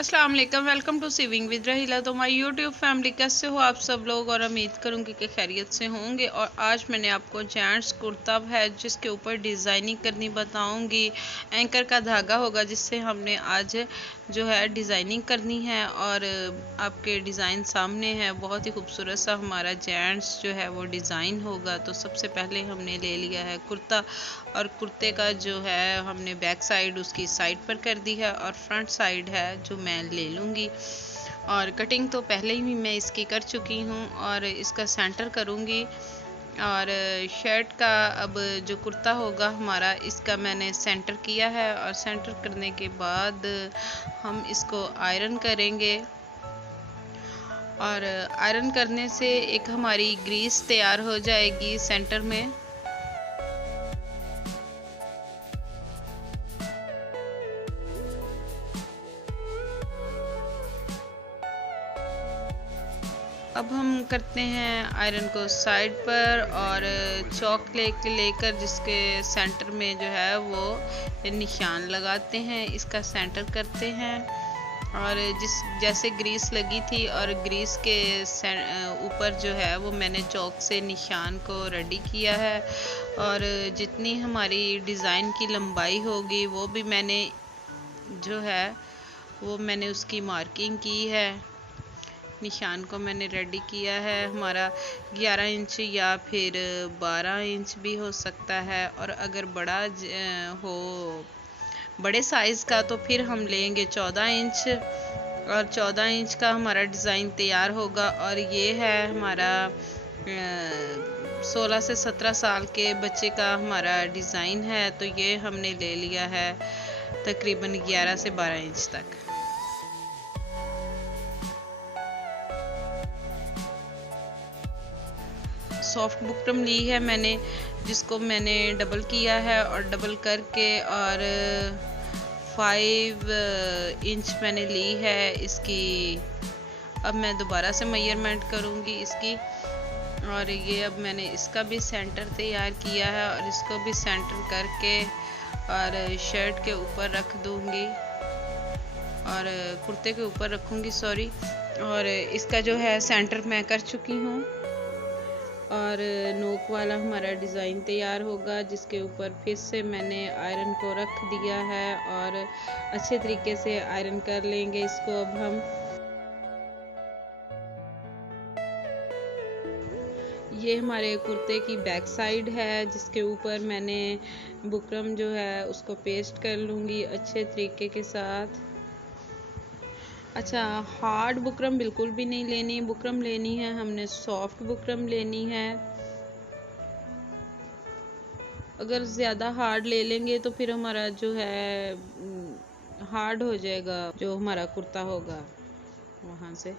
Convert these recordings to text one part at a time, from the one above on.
अस्सलाम वालेकुम, welcome to swimming with रहीला। तो माय यूट्यूब फैमिली, कैसे हो आप सब लोग? और उम्मीद करूँगी कि खैरियत से होंगे। और आज मैंने आपको जेंट्स कुर्ता है जिसके ऊपर डिज़ाइनिंग करनी बताऊँगी। एंकर का धागा होगा जिससे हमने आज जो है डिज़ाइनिंग करनी है। और आपके डिज़ाइन सामने है, बहुत ही खूबसूरत सा हमारा जेंट्स जो है वो डिज़ाइन होगा। तो सबसे पहले हमने ले लिया है कुर्ता, और कुर्ते का जो है हमने बैक साइड उसकी साइड पर कर दी है, और फ्रंट साइड है जो मैं ले लूँगी। और कटिंग तो पहले ही मैं इसकी कर चुकी हूँ, और इसका सेंटर करूँगी। और शर्ट का अब जो कुर्ता होगा हमारा, इसका मैंने सेंटर किया है, और सेंटर करने के बाद हम इसको आयरन करेंगे। और आयरन करने से एक हमारी ग्रीस तैयार हो जाएगी सेंटर में। अब हम करते हैं आयरन को साइड पर, और चौक लेकर जिसके सेंटर में जो है वो निशान लगाते हैं, इसका सेंटर करते हैं। और जैसे ग्रीस लगी थी, और ग्रीस के ऊपर जो है वो मैंने चौक से निशान को रेडी किया है। और जितनी हमारी डिज़ाइन की लंबाई होगी वो भी मैंने जो है वो मैंने उसकी मार्किंग की है। निशान को मैंने रेडी किया है। हमारा 11 इंच या फिर 12 इंच भी हो सकता है। और अगर हो बड़े साइज़ का तो फिर हम लेंगे 14 इंच, और 14 इंच का हमारा डिज़ाइन तैयार होगा। और ये है हमारा 16 से 17 साल के बच्चे का हमारा डिज़ाइन है। तो ये हमने ले लिया है तकरीबन 11 से 12 इंच तक। सॉफ्ट बुकरम ली है मैंने, जिसको मैंने डबल किया है, और डबल करके और 5 इंच मैंने ली है इसकी। अब मैं दोबारा से मेजरमेंट करूँगी इसकी। और ये अब मैंने इसका भी सेंटर तैयार किया है, और इसको भी सेंटर करके और शर्ट के ऊपर रख दूँगी, और कुर्ते के ऊपर रखूँगी, सॉरी। और इसका जो है सेंटर मैं कर चुकी हूँ। और नोक वाला हमारा डिज़ाइन तैयार होगा, जिसके ऊपर फिर से मैंने आयरन को रख दिया है, और अच्छे तरीके से आयरन कर लेंगे इसको। अब हम ये हमारे कुर्ते की बैक साइड है, जिसके ऊपर मैंने बुकरम जो है उसको पेस्ट कर लूँगी अच्छे तरीके के साथ। अच्छा, हार्ड बुकरम बिल्कुल भी नहीं लेनी, बुकरम लेनी है हमने सॉफ्ट बुकरम लेनी है। अगर ज़्यादा हार्ड ले लेंगे तो फिर हमारा जो है हार्ड हो जाएगा, जो हमारा कुर्ता होगा वहाँ से।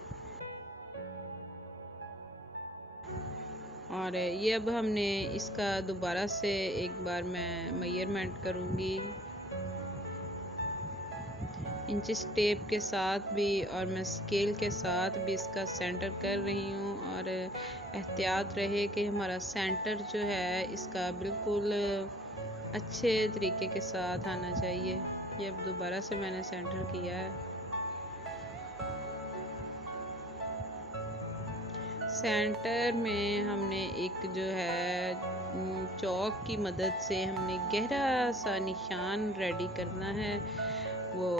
और ये अब हमने इसका दोबारा से एक बार मैं मेजरमेंट करूँगी इंचिस टेप के साथ भी, और मैं स्केल के साथ भी इसका सेंटर कर रही हूँ। और एहतियात रहे कि हमारा सेंटर जो है इसका बिल्कुल अच्छे तरीके के साथ आना चाहिए। ये अब दोबारा से मैंने सेंटर किया है। सेंटर में हमने एक जो है चौक की मदद से हमने गहरा सा निशान रेडी करना है, वो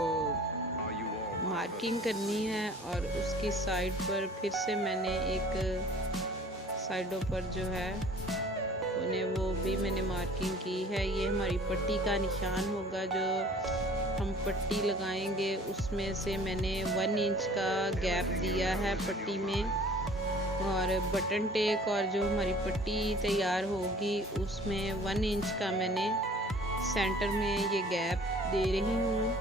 मार्किंग करनी है। और उसकी साइड पर फिर से मैंने एक साइडों पर जो है उन्हें वो भी मैंने मार्किंग की है। ये हमारी पट्टी का निशान होगा, जो हम पट्टी लगाएंगे उसमें से मैंने 1 इंच का गैप दिया है पट्टी में। और बटन टेक और जो हमारी पट्टी तैयार होगी उसमें 1 इंच का मैंने सेंटर में ये गैप दे रही हूँ।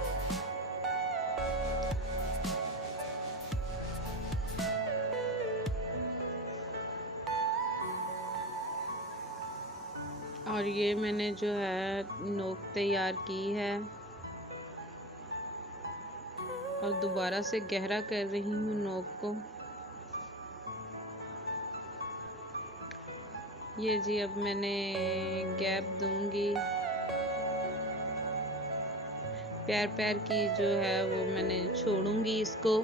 और ये मैंने जो है नोक तैयार की है, और दोबारा से गहरा कर रही हूँ नोक को। ये जी अब मैंने गैप दूंगी, पैर की जो है वो मैंने छोड़ूंगी इसको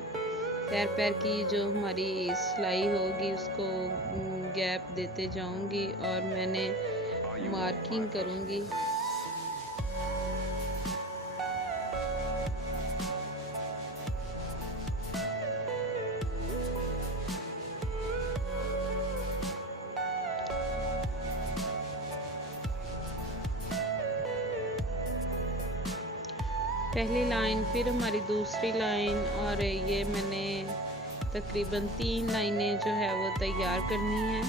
पैर पैर की जो हमारी सिलाई होगी उसको गैप देते जाऊंगी और मैंने मार्किंग करूंगी। पहली लाइन, फिर हमारी दूसरी लाइन, और ये मैंने तकरीबन 3 लाइनें जो है वो तैयार करनी है।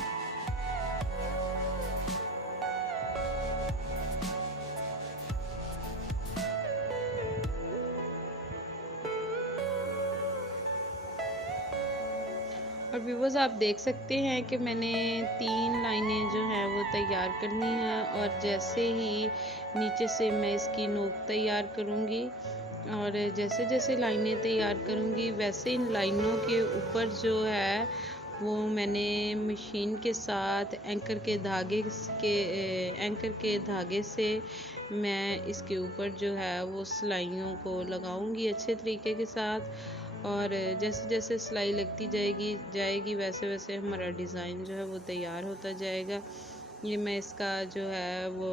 और व्यूअर्स आप देख सकते हैं कि मैंने 3 लाइनें जो हैं वो तैयार करनी है, और जैसे ही नीचे से मैं इसकी नोक तैयार करूँगी और जैसे जैसे लाइनें तैयार करूँगी वैसे इन लाइनों के ऊपर जो है वो मैंने मशीन के साथ एंकर के धागे से मैं इसके ऊपर जो है वो सिलाइयों को लगाऊंगी अच्छे तरीके के साथ। और जैसे जैसे सिलाई लगती जाएगी वैसे वैसे हमारा डिज़ाइन जो है वो तैयार होता जाएगा। ये मैं इसका जो है वो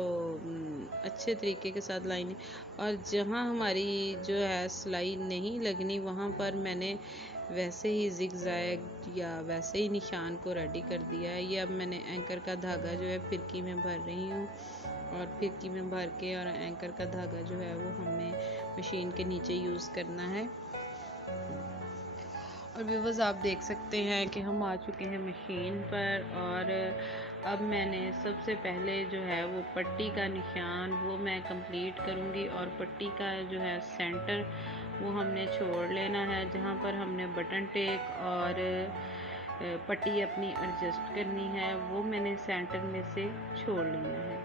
अच्छे तरीके के साथ लाइन, और जहाँ हमारी जो है सिलाई नहीं लगनी वहाँ पर मैंने वैसे ही जिगजैग या वैसे ही निशान को रेडी कर दिया है। ये अब मैंने एंकर का धागा जो है फिरकी में भर रही हूँ, और फिरकी में भर के और एंकर का धागा जो है वो हमें मशीन के नीचे यूज़ करना है। और व्यूअर्स आप देख सकते हैं कि हम आ चुके हैं मशीन पर, और अब मैंने सबसे पहले जो है वो पट्टी का निशान वो मैं कंप्लीट करूँगी, और पट्टी का जो है सेंटर वो हमने छोड़ लेना है। जहाँ पर हमने बटन टेक और पट्टी अपनी एडजस्ट करनी है वो मैंने सेंटर में से छोड़ लेना है।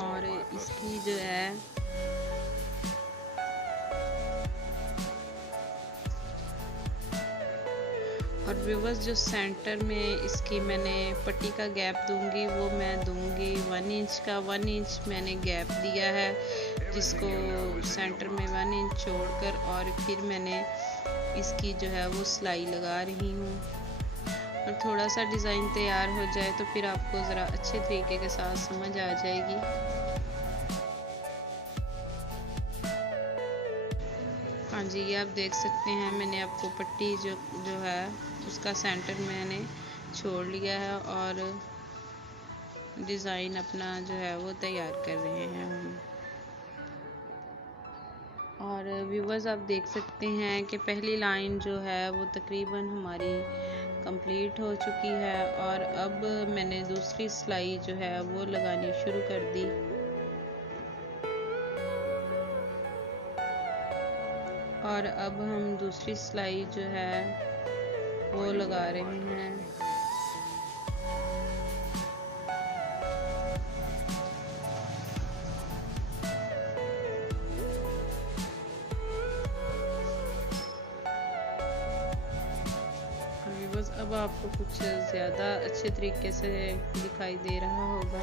और इसकी जो है और व्यूअर्स जो सेंटर में इसकी मैंने पट्टी का गैप दूंगी वो मैं दूंगी 1 इंच का। 1 इंच मैंने गैप दिया है, जिसको सेंटर में 1 इंच छोड़कर, और फिर मैंने इसकी जो है वो सिलाई लगा रही हूँ। और थोड़ा सा डिज़ाइन तैयार हो जाए तो फिर आपको ज़रा अच्छे तरीके के साथ समझ आ जाएगी। हाँ जी, ये आप देख सकते हैं मैंने आपको पट्टी जो है उसका सेंटर मैंने छोड़ लिया है, और डिज़ाइन अपना जो है वो तैयार कर रहे हैं हम। और व्यूवर्स आप देख सकते हैं कि पहली लाइन जो है वो तकरीबन हमारी कंप्लीट हो चुकी है, और अब मैंने दूसरी सिलाई जो है वो लगानी शुरू कर दी। और अब हम दूसरी सिलाई जो है वो लगा रहे हैं। अब आपको कुछ ज़्यादा अच्छे तरीके से दिखाई दे रहा होगा।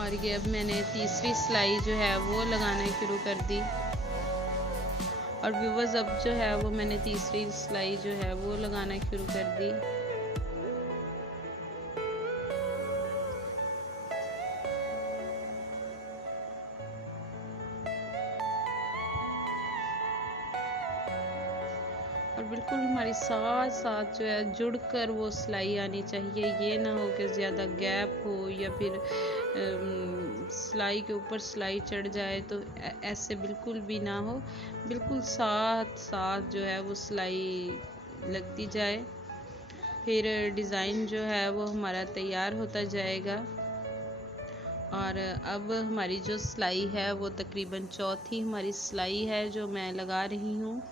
और ये अब मैंने तीसरी सिलाई जो है वो लगाना शुरू कर दी। और व्यूवर्स अब जो है वो मैंने तीसरी सिलाई जो है वो लगाना शुरू कर दी। और बिल्कुल हमारी साथ साथ जो है जुड़कर वो सिलाई आनी चाहिए। ये ना हो कि ज़्यादा गैप हो या फिर सिलाई के ऊपर सिलाई चढ़ जाए, तो ऐसे बिल्कुल भी ना हो। बिल्कुल साथ साथ जो है वो सिलाई लगती जाए, फिर डिज़ाइन जो है वो हमारा तैयार होता जाएगा। और अब हमारी जो सिलाई है वो तकरीबन चौथी हमारी सिलाई है जो मैं लगा रही हूँ।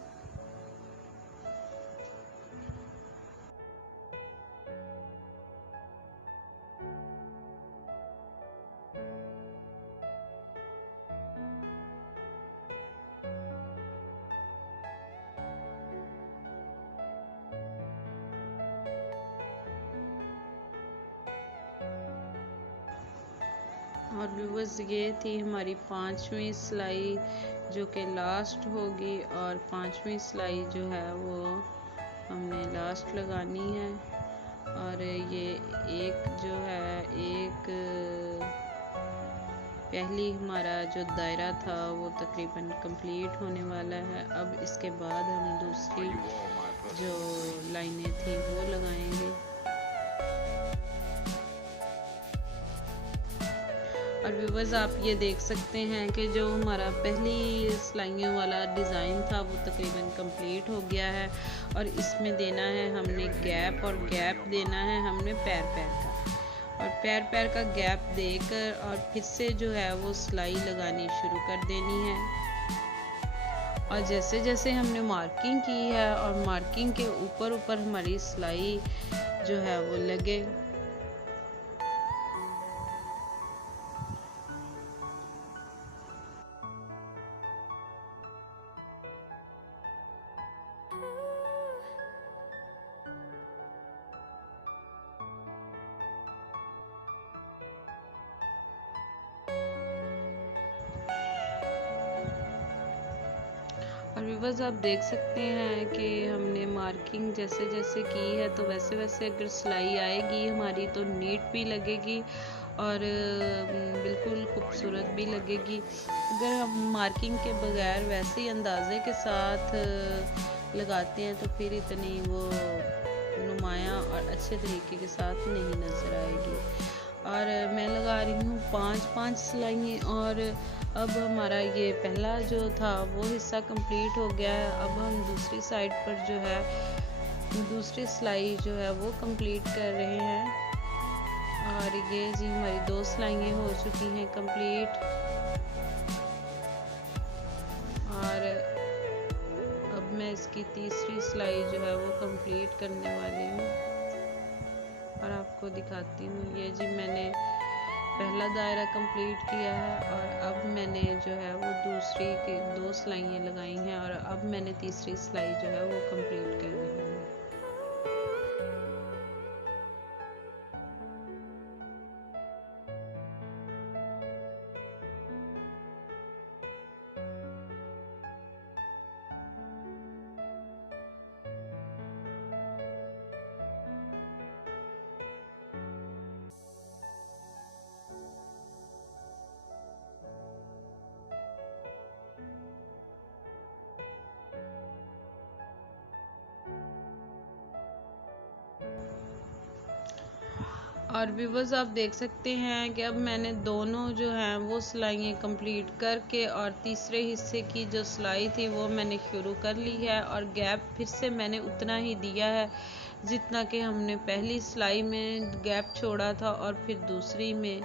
और व्यूअर्स ये थी हमारी 5वीं सिलाई जो कि लास्ट होगी, और 5वीं सिलाई जो है वो हमने लास्ट लगानी है। और ये एक जो है एक पहली हमारा जो दायरा था वो तकरीबन कंप्लीट होने वाला है। अब इसके बाद हम दूसरी जो लाइनें थी वो लगाएंगे। और व्यूवर्स आप ये देख सकते हैं कि जो हमारा पहली सिलाइयों वाला डिज़ाइन था वो तकरीबन कंप्लीट हो गया है। और इसमें देना है हमने गैप, और गैप देना है हमने पैर पैर का, और पैर पैर का गैप देकर और फिर से जो है वो सिलाई लगानी शुरू कर देनी है। और जैसे जैसे हमने मार्किंग की है और मार्किंग के ऊपर ऊपर हमारी सिलाई जो है वो लगे। और व्यूअर्स आप देख सकते हैं कि हमने मार्किंग जैसे जैसे की है तो वैसे वैसे अगर सिलाई आएगी हमारी तो नीट भी लगेगी और बिल्कुल खूबसूरत भी लगेगी। अगर हम मार्किंग के बगैर वैसे ही अंदाजे के साथ लगाते हैं तो फिर इतनी वो नुमाया और अच्छे तरीके के साथ नहीं नज़र आएगी। और मैं लगा रही हूँ 5-5 सिलाइयाँ। और अब हमारा ये पहला जो था वो हिस्सा कंप्लीट हो गया है। अब हम दूसरी साइड पर जो है दूसरी सिलाई जो है वो कंप्लीट कर रहे हैं। और ये जी हमारी 2 सिलाइयाँ हो चुकी हैं कंप्लीट। और अब मैं इसकी तीसरी सिलाई जो है वो कंप्लीट करने वाली हूँ और आपको दिखाती हूँ। ये जी मैंने पहला दायरा कंप्लीट किया है और अब मैंने जो है वो दूसरी की 2 सिलाइयाँ लगाई हैं और अब मैंने तीसरी सिलाई जो है वो कंप्लीट कर रही हूँ। और व्यूवर्स आप देख सकते हैं कि अब मैंने दोनों जो हैं वो सिलाइयाँ कंप्लीट करके और तीसरे हिस्से की जो सिलाई थी वो मैंने शुरू कर ली है। और गैप फिर से मैंने उतना ही दिया है जितना कि हमने पहली सिलाई में गैप छोड़ा था और फिर दूसरी में।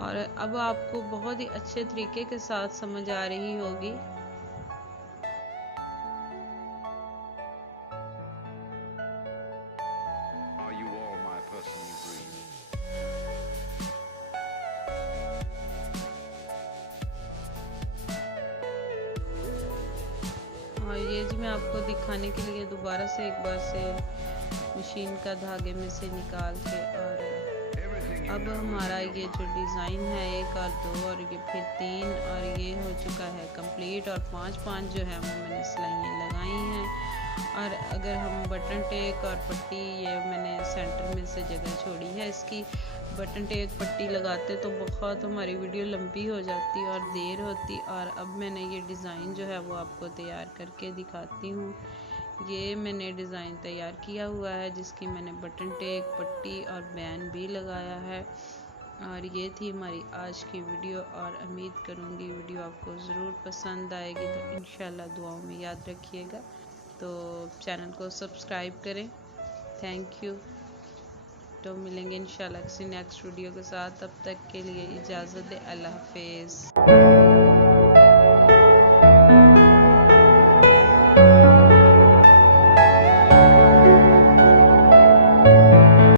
और अब आपको बहुत ही अच्छे तरीके के साथ समझ आ रही होगी। और ये जी मैं आपको दिखाने के लिए दोबारा से एक बार से मशीन का धागे में से निकाल के, और अब हमारा ये जो डिज़ाइन है 1 और 2 और ये फिर 3 और ये हो चुका है कंप्लीट। और 5-5 जो है वो मैंने सिलाइयाँ लगाई हैं। और अगर हम बटन टेक और पट्टी, ये मैंने सेंटर में से जगह छोड़ी है इसकी, बटन टेक पट्टी लगाते तो बहुत हमारी वीडियो लंबी हो जाती और देर होती। और अब मैंने ये डिज़ाइन जो है वो आपको तैयार करके दिखाती हूँ। ये मैंने डिज़ाइन तैयार किया हुआ है जिसकी मैंने बटन टेक पट्टी और बैन भी लगाया है। और ये थी हमारी आज की वीडियो और उम्मीद करूँगी वीडियो आपको ज़रूर पसंद आएगी। तो इंशाल्लाह दुआओं में याद रखिएगा, तो चैनल को सब्सक्राइब करें। Thank you. तो मिलेंगे इंशाल्लाह किसी नेक्स्ट वीडियो के साथ, तब तक के लिए इजाज़त दें। अल्लाह हाफिज़।